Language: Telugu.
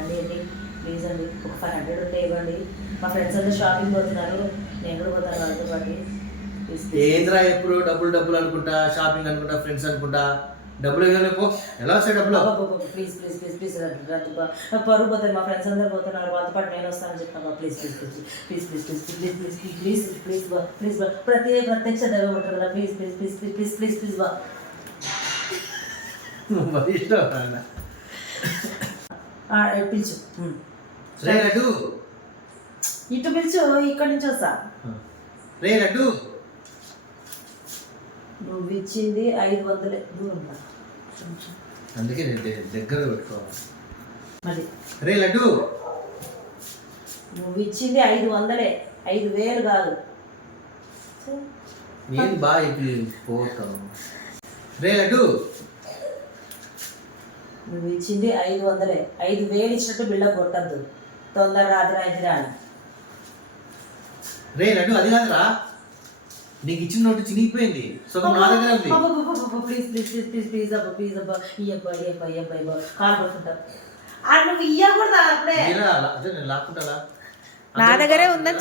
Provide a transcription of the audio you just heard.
అండి అండి ప్లీజ్ అండి ఒక 500 ఉంటే ఇవ్వండి. మా ఫ్రెండ్స్ అందరూ షాపింగ్ పోతున్నారు, నేను కూడా పోతాను వాళ్ళతో పాటు. ఏంద్రా ఎప్పుడు డబ్బులు డబ్బులు అనుకుంటా, షాపింగ్ అనుకుంటా, ఫ్రెండ్స్ అనుకుంటా, డబ్బులు ఇవ్వలేపో. ఎలా వస్తాయి డబ్బులు? ప్లీజ్ ప్లీజ్ ప్లీజ్ ప్లీజ్ నాకు పరుగు పోతాయి. మా ఫ్రెండ్స్ అందరూ పోతున్నారు, వాళ్ళతో పాటు నేను వస్తానని చెప్పినా. Please please please please please please please please please బా ప్లీజ్ బా ప్రత్యక్ష దైవం ఉంటుంది కదా. Please please please please please please please బా. ఇష్టం పిలుచు రే లడ్డు, ఇటు పిలుచు, ఇక్కడి నుంచి వస్తా. రే లడ్డు, నువ్వు ఇచ్చింది 500 దూరం. అందుకే నేను దగ్గర పెట్టుకోవాలి. మరి రే లడ్డు, నువ్వు ఇచ్చింది 500, 5000 కాదు. నేను బాగా పోతాను. రే లడ్డు, నువ్వు ఇచ్చింది 500, 5000 ఇచ్చినట్టు బిల్డప్ కొట్టద్దు. తొందరగా రాత్రి అని. రే లడ్డు, అది కాదురా, నీకు ఇచ్చిన నోటు చినిగిపోయింది, సగం నా దగ్గర ఉంది. Please please please please please అబ్బా ప్లీజ్ అబ్బా ఇయ్యబ్బా కాలు పట్టుకుంటా. నువ్వు ఇయ్యకూడదా అప్పుడే? నేను లాక్కుంటా. నా దగ్గరే ఉందని